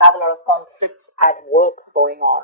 have a lot of conflicts at work going on.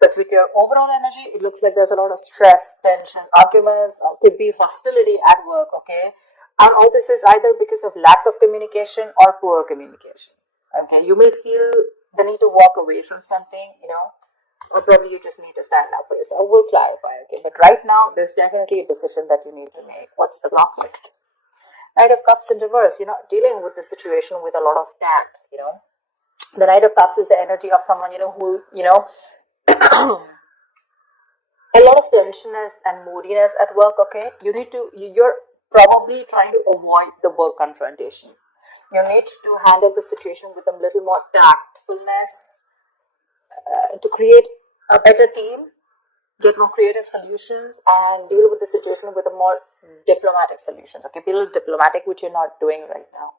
But with your overall energy, it looks like there's a lot of stress, tension, arguments, or could be hostility at work, okay? And all this is either because of lack of communication or poor communication. Okay, you may feel the need to walk away from something, or probably you just need to stand up for yourself. We'll clarify, okay? But right now, there's definitely a decision that you need to make. What's the conflict? Knight of Cups in reverse, dealing with the situation with a lot of tact, The Knight of Cups is the energy of someone, who, a lot of tensioness and moodiness at work, okay? You're probably trying to avoid the work confrontation. You need to handle the situation with a little more tactfulness to create a better team, get more creative solutions, and deal with the situation with a more diplomatic solutions. Okay, be a little diplomatic, which you're not doing right now.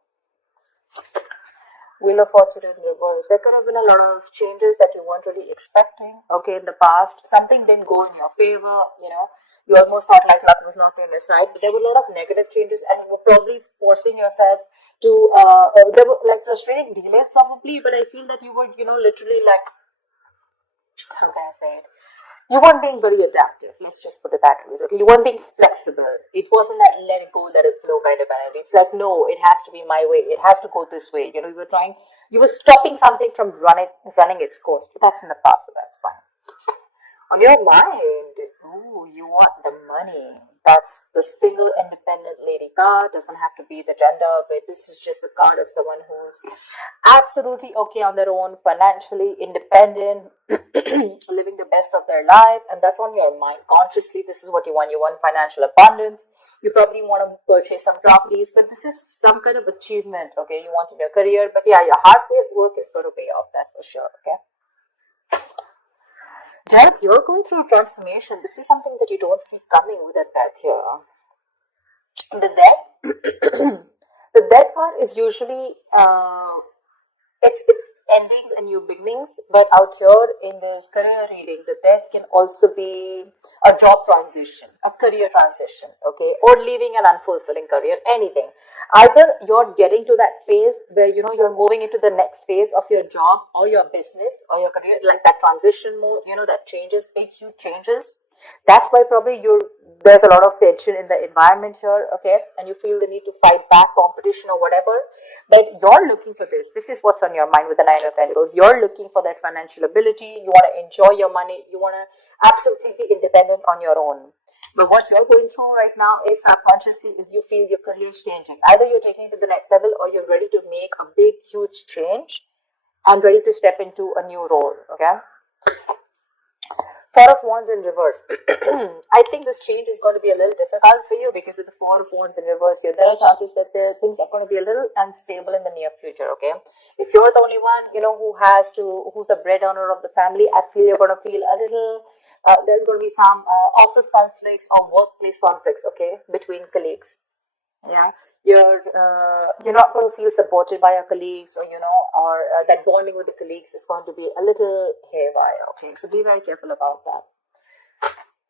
Wheel of Fortune in reverse. There could have been a lot of changes that you weren't really expecting. Okay, in the past, something didn't go in your favor. You almost thought like luck was not on your side, but there were a lot of negative changes, and you were probably forcing yourself to. There were like frustrating delays, probably, but I feel that you were, literally like, how can I say it? You weren't being very adaptive. Let's just put it that way. Okay, you weren't being flexible. It wasn't that let it go, let it flow kind of energy. It's like, no, it has to be my way. It has to go this way. You were stopping something from running its course. But that's in the past, so that's fine. On your mind, you want the money. That's the single independent lady card. Doesn't have to be the gender, but this is just the card of someone who's absolutely okay on their own, financially independent, living the best of their life, and that's on your mind. Consciously, this is what you want. You want financial abundance. You probably want to purchase some properties, but this is some kind of achievement, okay? You want in your career, but yeah, your hard work is going to pay off, that's for sure, okay? Death, you're going through transformation. This is something that you don't see coming with a death here. The death, the death part is usually it's endings and new beginnings, but out here in this career reading, the death can also be a job transition, a career transition, okay, or leaving an unfulfilling career, anything. Either you're getting to that phase where you're moving into the next phase of your job or your business or your career, like that transition mode, that changes, big huge changes. That's why probably there's a lot of tension in the environment here, okay, and you feel the need to fight back competition or whatever. But you're looking for this. This is what's on your mind with the Nine of Pentacles. You're looking for that financial ability. You want to enjoy your money. You want to absolutely be independent on your own. But what you're going through right now is subconsciously is you feel your career is changing. Either you're taking it to the next level or you're ready to make a big, huge change and ready to step into a new role, okay? Four of Wands in reverse. I think this change is going to be a little difficult for you because with the Four of Wands in reverse here, there are chances that things are going to be a little unstable in the near future, okay? If you're the only one, who's the breadwinner of the family, I feel you're going to feel a little, there's going to be some office conflicts or workplace conflicts, okay, between colleagues. Yeah, you're not going to feel supported by your colleagues, or that bonding with the colleagues is going to be a little haywire. Okay, so be very careful about that.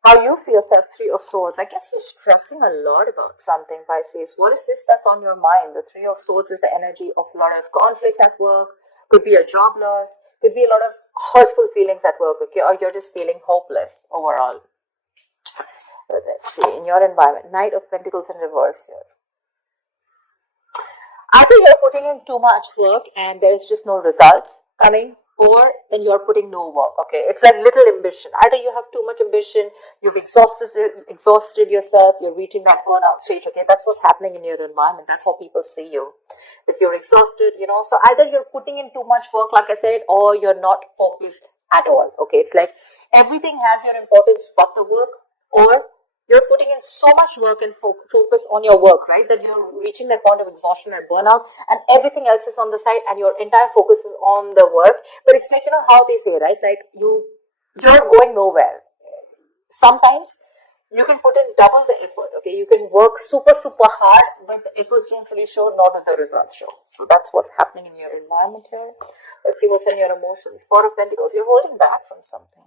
How you see yourself, Three of Swords. I guess you're stressing a lot about something, Pisces. What is this that's on your mind? The Three of Swords is the energy of a lot of conflicts at work. Could be a job loss. Could be a lot of hurtful feelings at work. Okay, or you're just feeling hopeless overall. Let's see, in your environment, Knight of Pentacles in reverse here. Either you're putting in too much work and there's just no results coming, or then you're putting no work. Okay, it's like little ambition. Either you have too much ambition, you've exhausted yourself, you're reaching that burnout stage. Okay, that's what's happening in your environment. That's how people see you, that you're exhausted. So either you're putting in too much work, like I said, or you're not focused at all. Okay, it's like everything has your importance but the work, or you're putting in so much work and focus on your work, right, that you're reaching that point of exhaustion and burnout, and everything else is on the side and your entire focus is on the work. But it's like, how they say, right, like you're going nowhere. Sometimes you can put in double the effort, okay, you can work super hard, but the efforts don't really show, nor do the results show. So that's what's happening in your environment here. Let's see what's in your emotions. Four of Pentacles, you're holding back from something.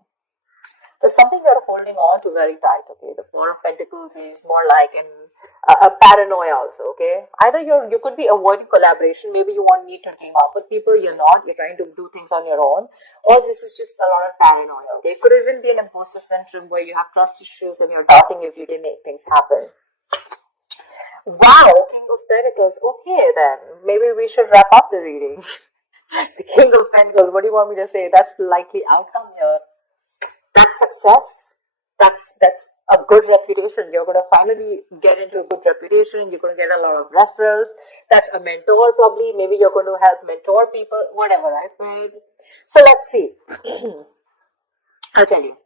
There's something you're holding on to very tight, okay? The Four of Pentacles is more like a paranoia also, okay? Either you could be avoiding collaboration, maybe you want me to team up with people, you're not, you're trying to do things on your own, or this is just a lot of paranoia, okay? It could even be an imposter syndrome where you have trust issues and you're doubting if you can make things happen. Wow, King of Pentacles. Okay, then maybe we should wrap up the reading. The King of Pentacles. What do you want me to say? That's the likely outcome here. That's success. That's a good reputation. You're going to finally get into a good reputation. You're going to get a lot of referrals. That's a mentor, probably. Maybe you're going to help mentor people. Whatever, right? So let's see. I'll tell you.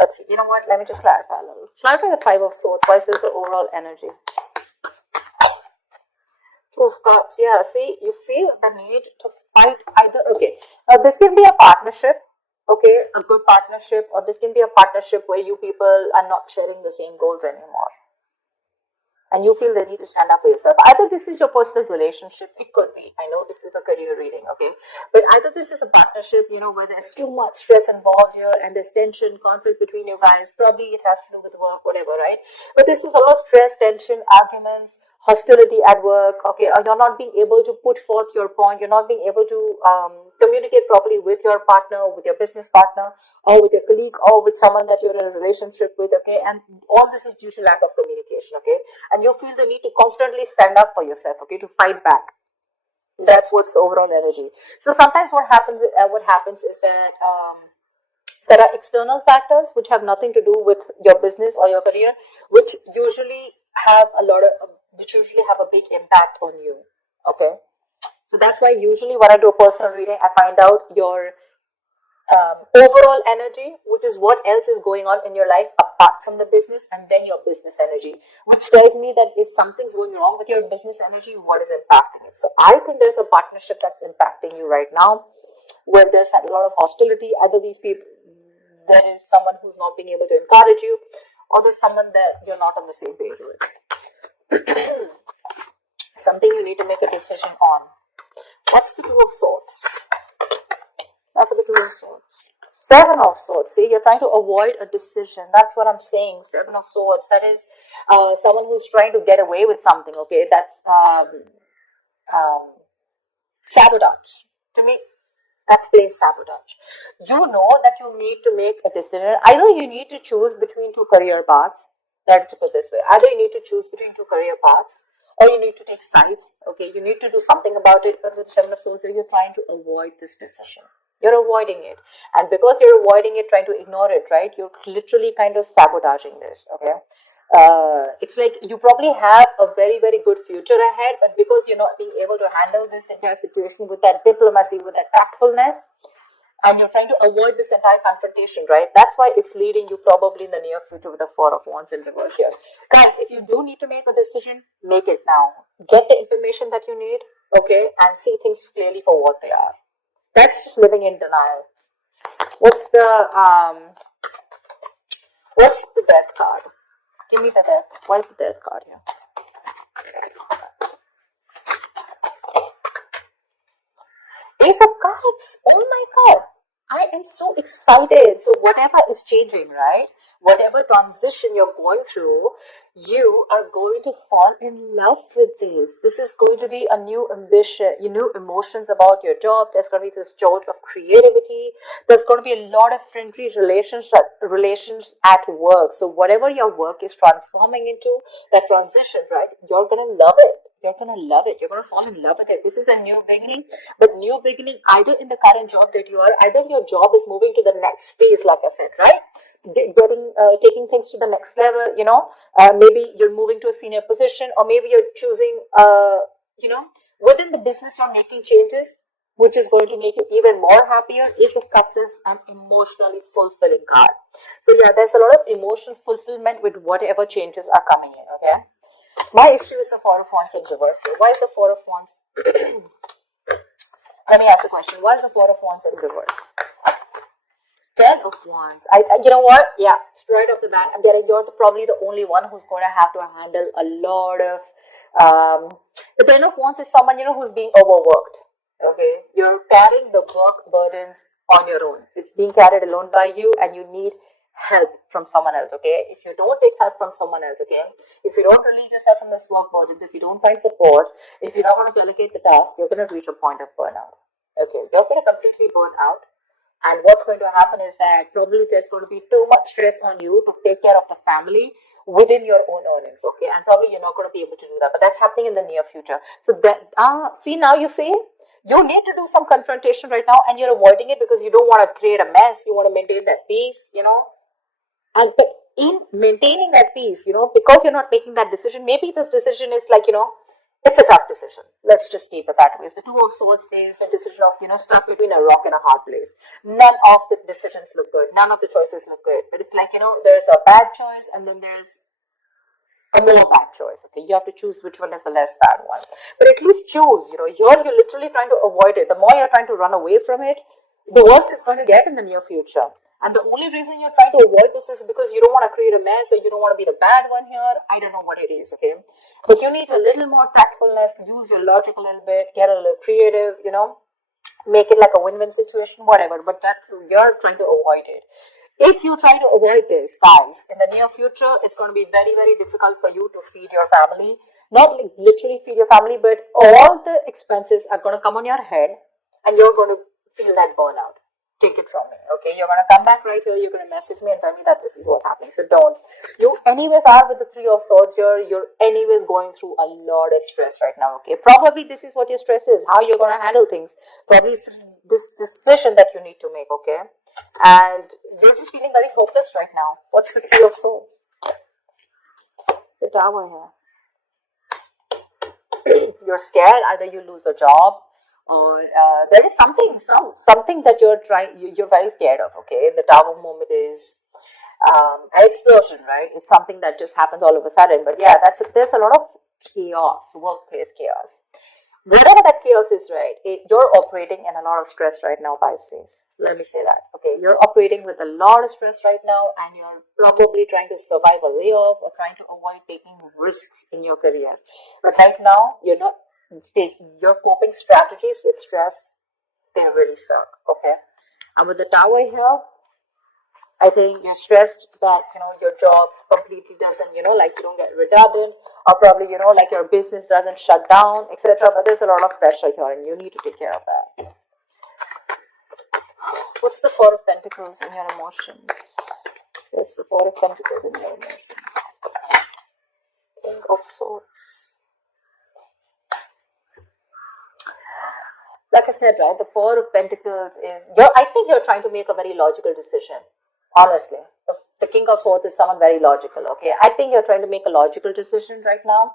Let's see. You know what? Let me just clarify a little. Clarify the Five of Swords. Why is this the overall energy? Two of Cups. Yeah, see, you feel the need to fight either. Okay. Now, this can be a partnership. Okay, a good partnership, or this can be a partnership where you people are not sharing the same goals anymore. And you feel the need to stand up for yourself. Either this is your personal relationship, it could be. I know this is a career reading, okay? But either this is a partnership, you know, where there's too much stress involved here and there's tension, conflict between you guys. Probably it has to do with work, whatever, right? But this is a lot of stress, tension, arguments, hostility at work, okay? Or you're not being able to put forth your point. You're not being able to communicate properly with your partner, with your business partner, or with your colleague, or with someone that you're in a relationship with, okay? And all this is due to lack of communication, okay? And you feel the need to constantly stand up for yourself, okay, to fight back. That's what's the overall energy. So sometimes what happens is that there are external factors which have nothing to do with your business or your career, which usually have a big impact on you. Okay, so that's why usually when I do a personal reading, I find out your overall energy, which is what else is going on in your life apart from the business, and then your business energy, which tells me that if something's going wrong with your business energy, what is impacting it. So I think there's a partnership that's impacting you right now, where there's a lot of hostility. Either these people, there is someone who's not being able to encourage you, or there's someone that you're not on the same page with. Something you need to make a decision on. What's the Two of Swords? After the Two of Swords. Seven of Swords. See, you're trying to avoid a decision. That's what I'm saying. Seven of Swords. That is someone who's trying to get away with something, okay? That's sabotage. To me, that's plain sabotage. You know that you need to make a decision. Either you need to choose between two career paths. Let's put it this way. Either you need to choose between two career paths, or you need to take sides. Okay, you need to do something about it. But with Seven of Swords, you're trying to avoid this decision. You're avoiding it, and because you're avoiding it, trying to ignore it, right? You're literally kind of sabotaging this. Okay, it's like you probably have a very, very good future ahead, but because you're not being able to handle this entire situation with that diplomacy, with that tactfulness, and you're trying to avoid this entire confrontation, right? That's why it's leading you probably in the near future with the Four of Wands in reverse here. Guys, if you do need to make a decision, make it now. Get the information that you need, okay, and see things clearly for what they are. That's just living in denial. What's the Death card? Give me the Death. Why is the Death card here? Ace of Cups. Oh my God. I am so excited. So whatever is changing, right? Whatever transition you're going through, you are going to fall in love with this. This is going to be a new ambition, new emotions about your job. There's going to be this jolt of creativity. There's going to be a lot of friendly relations at work. So whatever your work is transforming into, that transition, right? You're going to love it. You're going to love it. You're going to fall in love with it. This is a new beginning, but new beginning either in the current job that you are, either your job is moving to the next phase, like I said, right? Taking things to the next level, you know, maybe you're moving to a senior position, or maybe you're choosing, you know, within the business you're making changes, which is going to make you even more happier. Ace of Cups is an emotionally fulfilling card. So yeah, there's a lot of emotional fulfillment with whatever changes are coming in, okay? My issue is the Four of Wands in reverse here. Why is the Four of Wands? Let me ask the question. Why is the Four of Wands in reverse? Ten of Wands. You know what? Yeah, straight off the bat, I'm getting you're probably the only one who's going to have to handle a lot of. The Ten of Wands is someone, you know, who's being overworked. Okay, you're carrying the work burdens on your own. It's being carried alone by you, and you need help from someone else, okay? If you don't take help from someone else, okay? If you don't relieve yourself from this work burdens, if you don't find support, if you're not going to delegate the task, you're going to reach a point of burnout. Okay, you're going to completely burn out. And what's going to happen is that probably there's going to be too much stress on you to take care of the family within your own earnings, okay? And probably you're not going to be able to do that, but that's happening in the near future. So that, see, now you see, you need to do some confrontation right now, and you're avoiding it because you don't want to create a mess. You want to maintain that peace, and in maintaining that peace, because you're not making that decision, maybe this decision is like, it's a tough decision. Let's just keep it that way. The Two of Swords is the decision of, stuck between a rock and a hard place. None of the decisions look good. None of the choices look good. But it's like, there's a bad choice and then there's a more bad choice. Okay, you have to choose which one is the less bad one. But at least choose. You're literally trying to avoid it. The more you're trying to run away from it, the worse it's going to get in the near future. And the only reason you're trying to avoid this is because you don't want to create a mess, or you don't want to be the bad one here. I don't know what it is, okay? But you need a little more tactfulness, use your logic a little bit, get a little creative, make it like a win-win situation, whatever. But you're trying to avoid it. If you try to avoid this, guys, in the near future, it's going to be very, very difficult for you to feed your family. Not like literally feed your family, but all the expenses are going to come on your head, and you're going to feel that burnout. Take it from me, okay? You're going to come back right here, you're going to message me and tell me that this is what's happening. So don't. You anyways are with the Three of Swords here. You're anyways going through a lot of stress right now, okay? Probably this is what your stress is, how you're going to handle things. Probably this decision that you need to make, okay? And you're just feeling very hopeless right now. What's the Three of Swords? The Tower here. You're scared. Either you lose a job, or there is something that you're very scared of, okay? The Tower moment is an explosion, right? It's something that just happens all of a sudden. But yeah, there's a lot of chaos, workplace chaos. Whatever that chaos is, right, you're operating in a lot of stress right now, Pisces. Let me say that, okay? You're operating with a lot of stress right now, and you're probably trying to survive a layoff or trying to avoid taking risks in your career. But right now, you're not taking your coping strategies with stress. They really suck, okay? And with the Tower here, I think you're stressed that, your job completely doesn't, like you don't get redundant, or probably, like your business doesn't shut down, etc. But there's a lot of pressure here, and you need to take care of that. What's the Four of Pentacles in your emotions? There's the Four of Pentacles in your emotions. King of Swords. Like I said, right, the Four of Pentacles is, I think you're trying to make a very logical decision. Honestly, the King of Swords is someone very logical, okay? I think you're trying to make a logical decision right now.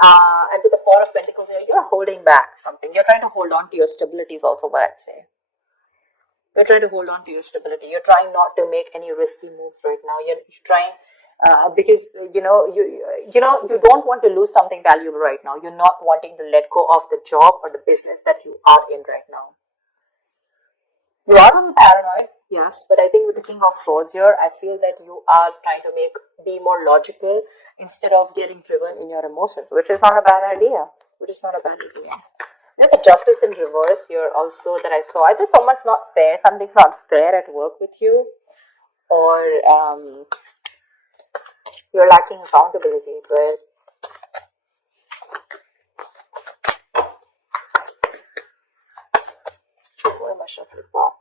And with the Four of Pentacles here, you're holding back something. You're trying to hold on to your stability is also what I'd say. You're trying to hold on to your stability. You're trying not to make any risky moves right now. You're trying, because, you don't want to lose something valuable right now. You're not wanting to let go of the job or the business that you are in right now. You are a little paranoid, yes, but I think with the King of Swords here, I feel that you are trying to be more logical instead of getting driven in your emotions, which is not a bad idea. With the Justice in reverse here also that I saw, either something's not fair at work with you, or you're lacking accountability, but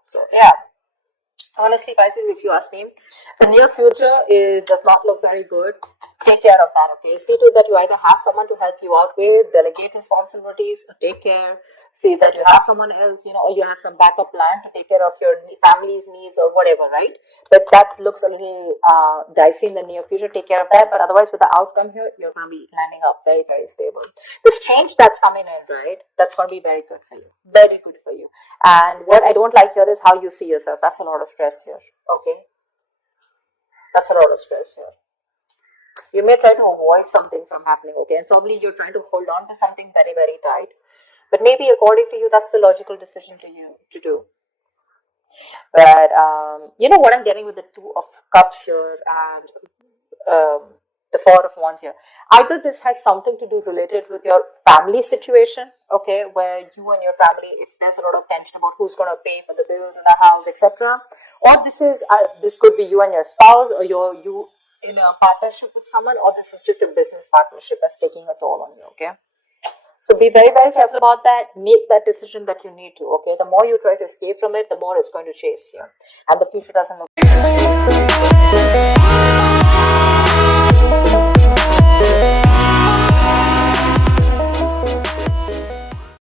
so yeah, honestly, Pisces, if you ask me, the near future does not look very good. Take care of that, okay? See to it that you either have someone to help you out with, delegate responsibilities, take care. See that you have someone else, or you have some backup plan to take care of your family's needs or whatever, right? But that looks a little dicey in the near future. Take care of that. But otherwise, with the outcome here, you're going to be landing up very, very stable. This change that's coming in, right? That's going to be very good for you. Very good for you. And what I don't like here is how you see yourself. That's a lot of stress here, okay? That's a lot of stress here. You may try to avoid something from happening, okay? And probably you're trying to hold on to something very, very tight. But maybe according to you, that's the logical decision to do. But you know what I'm getting with the Two of Cups here, and the Four of Wands here. Either this has something to do related with your family situation, okay, where you and your family, there's a lot of tension about who's going to pay for the bills in the house, etc. Or this could be you and your spouse, or you in a partnership with someone, or this is just a business partnership that's taking a toll on you, okay? So be very, very careful about that. Make that decision that you need to, okay? The more you try to escape from it, the more it's going to chase you. And the future doesn't look